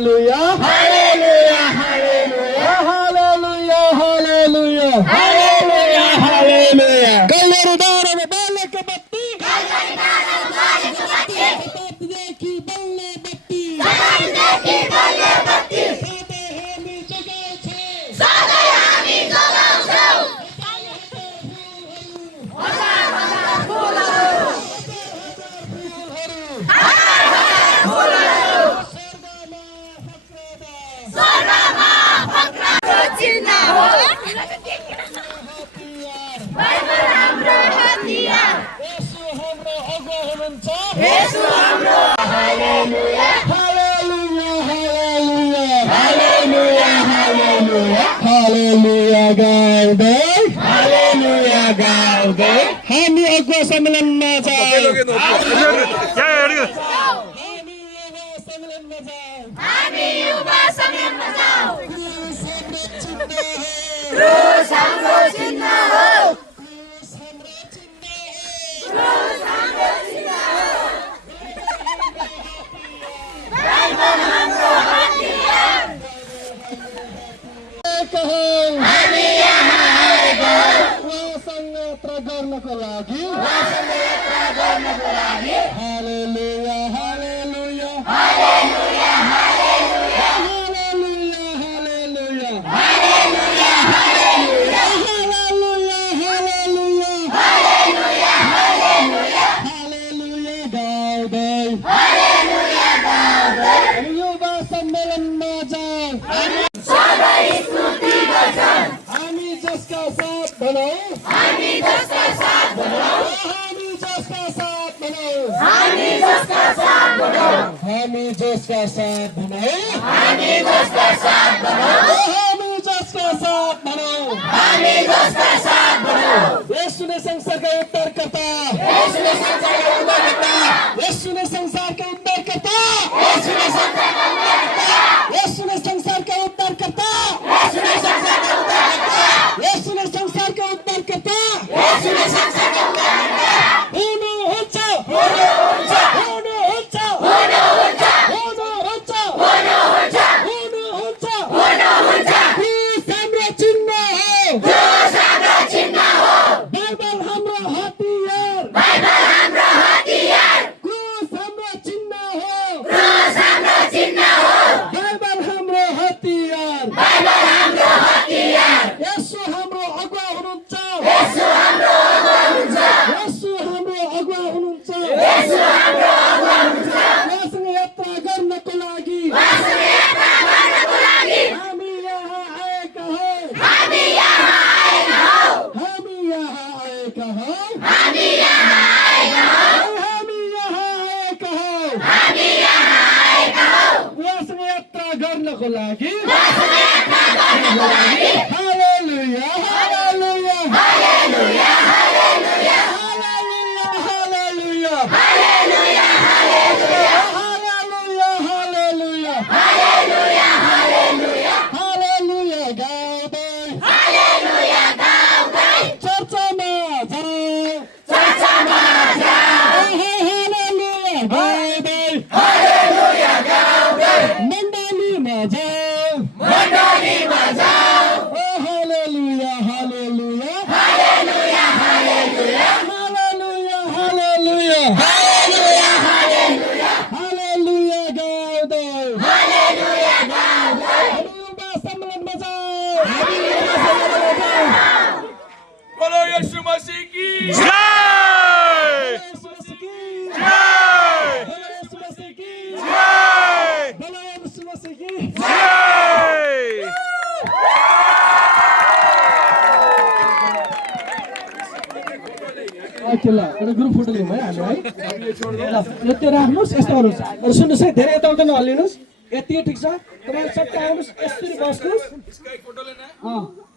Hallelujah. Hallelujah. Hallelujah. Hallelujah. Hallelujah. Hallelujah. Hallelujah. Kalyaridara bale ke batti. Kalyaridara bale ke batti. Satapde ki balle batti. Satapde ki balle batti. Sade hami jagao chhe. Hallelujah, गाउँदै Hallelujah, गाउँदै हामी अगुवा सम्मेलनमा जाऊ हामी युवा सम्मेलनमा जाऊ हामी युवा सम्मेलनमा जाऊ क्रुस हाम्रो चिन्ह हो क्रुस हाम्रो चिन्ह हो क्रुस हाम्रो चिन्ह हो बाइबल हाम्रो हतियार हामी यहाँ आएको उहाँसँग यात्रा गर्नको लागि हालेलुया हालेलुया हालेलुया हालेलुया हालेलुया हालेलुया हालेलुया हालेलुया हालेलुया हालेलुया हालेलुया गाउँदै हालेलुया गाउँदै युवा सम्मेलनमा जाऊ हामी जसका साथ बनाऊ हामी जसका साथ बनाऊ हामी जसका साथ बनाऊ हामी जसका साथ बनाऊ हामी जसका साथ बनाऊ हामी जसका साथ बनाऊ हामी जसका साथ बनाऊ हामी जसका साथ बनाऊ यसु ने संसारका उद्धारकर्ता यसु ने संसारका उद्धारकर्ता यसु ने संसारका उद्धारकर्ता यसु ने संसारका उद्धारकर्ता यसु ने संसारका उद्धारकर्ता यसु ने संसारका उद्धारकर्ता यसु ने संसारका उद्धारकर्ता यसु ने संसारका उद्धारकर्ता हुनुहुन्छ हुनुहुन्छ हुनुहुन्छ हुनुहुन्छ हुनुहुन्छ हुनुहुन्छ हुनुहुन्छ हुनुहुन्छ क्रुस हाम्रो चिन्ह हो क्रुस हाम्रो चिन्ह हो बाइबल हाम्रो हतियार बाइबल हाम्रो हतियार क्रुस हाम्रो चिन्ह हो क्रुस हाम्रो चिन्ह हो बाइबल हाम्रो हतियार बाइबल हाम्रो हतियार यसु हाम्रो अगुवा हुनुहुन्छ यसु हाम्रो अगुवा हुनुहुन्छ यसु हाम्रो अगुवा हुनुहुन्छ यसु हाम्रो अगुवा हुनुहुन्छ उहाँसँग यात्रा गर्नको लागि उहाँसँग यात्रा गर्नको लागि हामी यहाँ आएका हौ हामी यहाँ आएका हौ हामी यहाँ आएका हौ हामी यहाँ आएका हौ हामी यहाँ आएका हौ हामी यहाँ आएका हौ उहाँसँग यात्रा गर्नको लागि उहाँसँग यात्रा गर्नको लागि हालेलुया हालेलुया हालेलुया हालेलुया हालेलुया हालेलुया हालेलुया हालेलुया हालेलुया हालेलुया हालेलुया हालेलुया गाउँदै हालेलुया गाउँदै चर्चमा जाऊ चर्चमा जाऊ हालेलुया गाउँदै हालेलुया गाउँदै मण्डलीमा जाऊ मण्डलीमा जाऊ हालेलुया हालेलुया हालेलुया हालेलुया हालेलुया हालेलुया हालेलुया हालेलुया हालेलुया गाउँदै हालेलुया गाउँदै युवा सम्मेलनमा जाऊ हामी युवा सम्मेलनमा जाऊ बोलो यीशु मसीह की जय यीशु मसीह की जय यीशु मसीह की जय बोलो यीशु मसीह की जय ल एउटा ग्रुप फोटो लिउँ है हामी है ल यति राख्नुहोस् यस्तो गर्नुहोस् अरू सुन्नुहोस् है धेरै यताउता नहल्लिनुहोस् यति ठिक छ तपाईँहरू सबै आउनुहोस् यसरी बस्नुहोस् इसका एक फोटो लेना है अँ